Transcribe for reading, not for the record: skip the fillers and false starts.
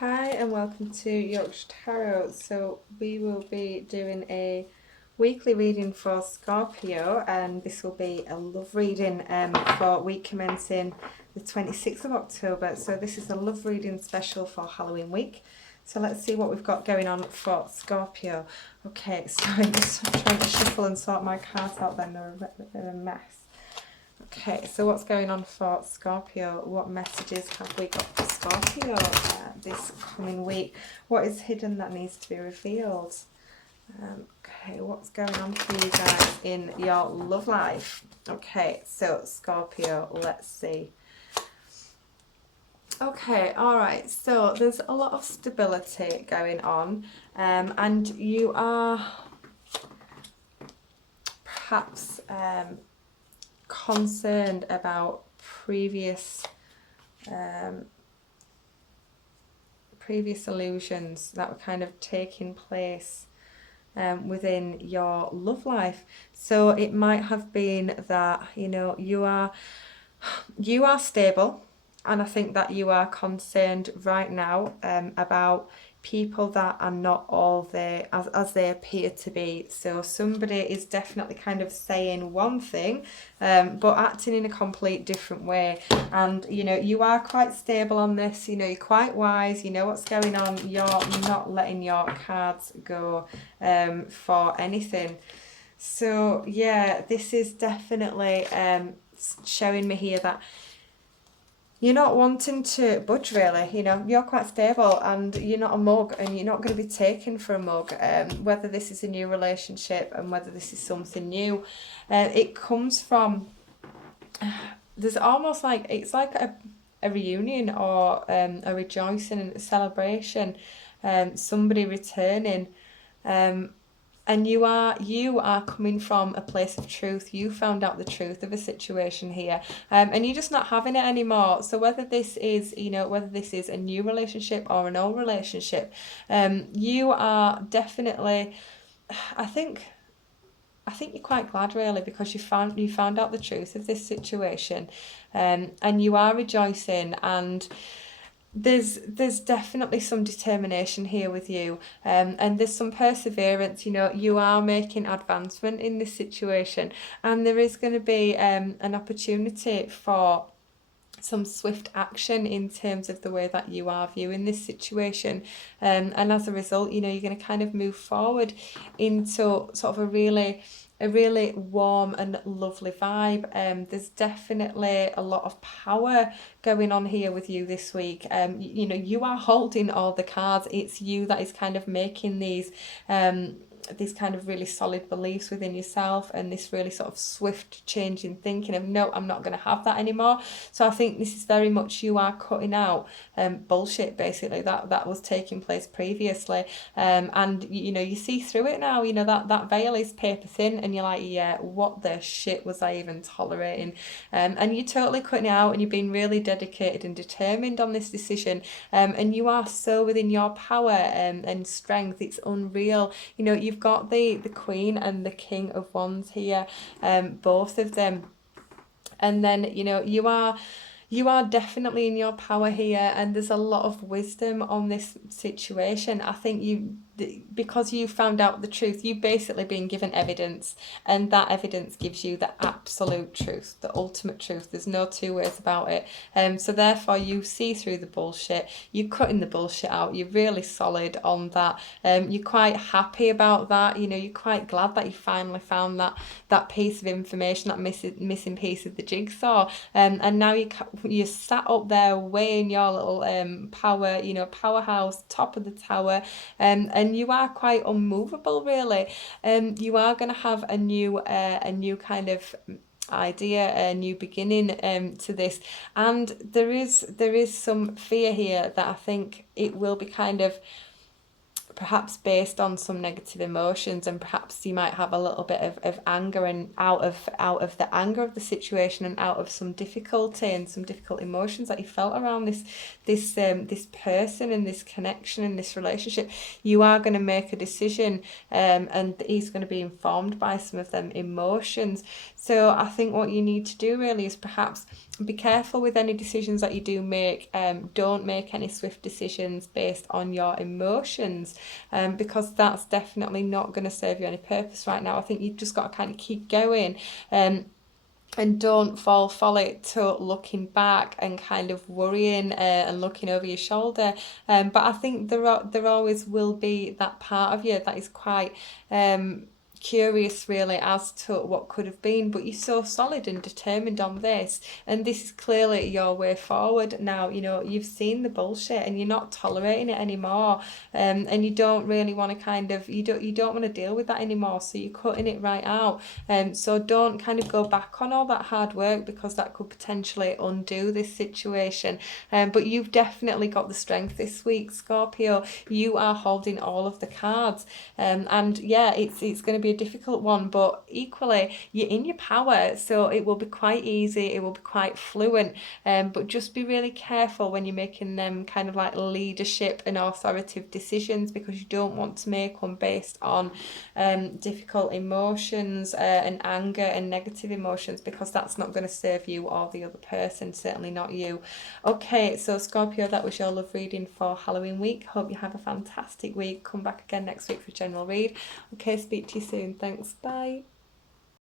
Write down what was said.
Hi and welcome to Yorkshire Tarot. So we will be doing a weekly reading for Scorpio, and this will be a love reading for week commencing the 26th of October. So this is a love reading special for Halloween week. So let's see what we've got going on for Scorpio. Okay, so I'm just trying to shuffle and sort my cards out, then they're a mess. Okay, so what's going on for Scorpio? What messages have we got for Scorpio this coming week? What is hidden that needs to be revealed? Okay, what's going on for you guys in your love life? Okay, so Scorpio, let's see. Okay, all right, so there's a lot of stability going on, and you are perhaps concerned about previous illusions that were kind of taking place within your love life. So it might have been that you are stable, and I think that you are concerned right now about people that are not all there as they appear to be. So somebody is definitely kind of saying one thing but acting in a complete different way, and you are quite stable on this. You're quite wise, you know what's going on, you're not letting your cards go for anything. So yeah, this is definitely showing me here that you're not wanting to budge, really. You're quite stable, and you're not a mug, and you're not going to be taken for a mug. Whether this is a new relationship and whether this is something new, it comes from, there's almost like, it's like a reunion or a rejoicing and a celebration, somebody returning. And you are coming from a place of truth. You found out the truth of a situation here, and you're just not having it anymore. So whether this is a new relationship or an old relationship, you are definitely, I think you're quite glad, really, because you found out the truth of this situation, and you are rejoicing, and there's definitely some determination here with you, and there's some perseverance. You are making advancement in this situation, and there is going to be an opportunity for some swift action in terms of the way that you are viewing this situation, and as a result, you're going to kind of move forward into sort of a really warm and lovely vibe. There's definitely a lot of power going on here with you this week. You are holding all the cards. It's you that is kind of making these kind of really solid beliefs within yourself, and this really sort of swift change in thinking of, no, I'm not going to have that anymore. So I think this is very much you are cutting out bullshit, basically, that was taking place previously, and you see through it now. That veil is paper thin, and you're like, yeah, what the shit was I even tolerating? And you're totally cutting it out, and you've been really dedicated and determined on this decision, and you are so within your power and strength. It's unreal. You've got the Queen and the King of Wands here, both of them. And then you are definitely in your power here, and there's a lot of wisdom on this situation. I think because you found out the truth, you've basically been given evidence, and that evidence gives you the absolute truth, the ultimate truth. There's no two ways about it. So therefore you see through the bullshit, you're cutting the bullshit out, you're really solid on that. You're quite happy about that. You're quite glad that you finally found that piece of information, that missing piece of the jigsaw, and now you're sat up there weighing your little power, powerhouse, top of the tower, and you are quite unmovable, really. You are going to have a new kind of idea, a new beginning to this, and there is some fear here that I think it will be kind of perhaps based on some negative emotions, and perhaps you might have a little bit of anger, and out of the anger of the situation, and out of some difficulty and some difficult emotions that you felt around this person and this connection and this relationship, you are going to make a decision, and he's going to be informed by some of them emotions. So I think what you need to do, really, is perhaps be careful with any decisions that you do make. Don't make any swift decisions based on your emotions, because that's definitely not going to serve you any purpose right now. I think you've just got to kind of keep going. And don't fall it to looking back and kind of worrying and looking over your shoulder. But I think there always will be that part of you that is quite curious really as to what could have been, but you're so solid and determined on this, and this is clearly your way forward now. You know, you've seen the bullshit and you're not tolerating it anymore, and you don't really want to kind of, you don't want to deal with that anymore, so you're cutting it right out. So don't kind of go back on all that hard work, because that could potentially undo this situation. But you've definitely got the strength this week, Scorpio. You are holding all of the cards, and yeah, it's going to be a difficult one, but equally you're in your power, so it will be quite easy, it will be quite fluent. But just be really careful when you're making them kind of like leadership and authoritative decisions, because you don't want to make them based on difficult emotions and anger and negative emotions, because that's not going to serve you or the other person, certainly not you. Okay, so Scorpio, that was your love reading for Halloween week. Hope you have a fantastic week. Come back again next week for general read. Okay, speak to you soon. Thanks. Bye.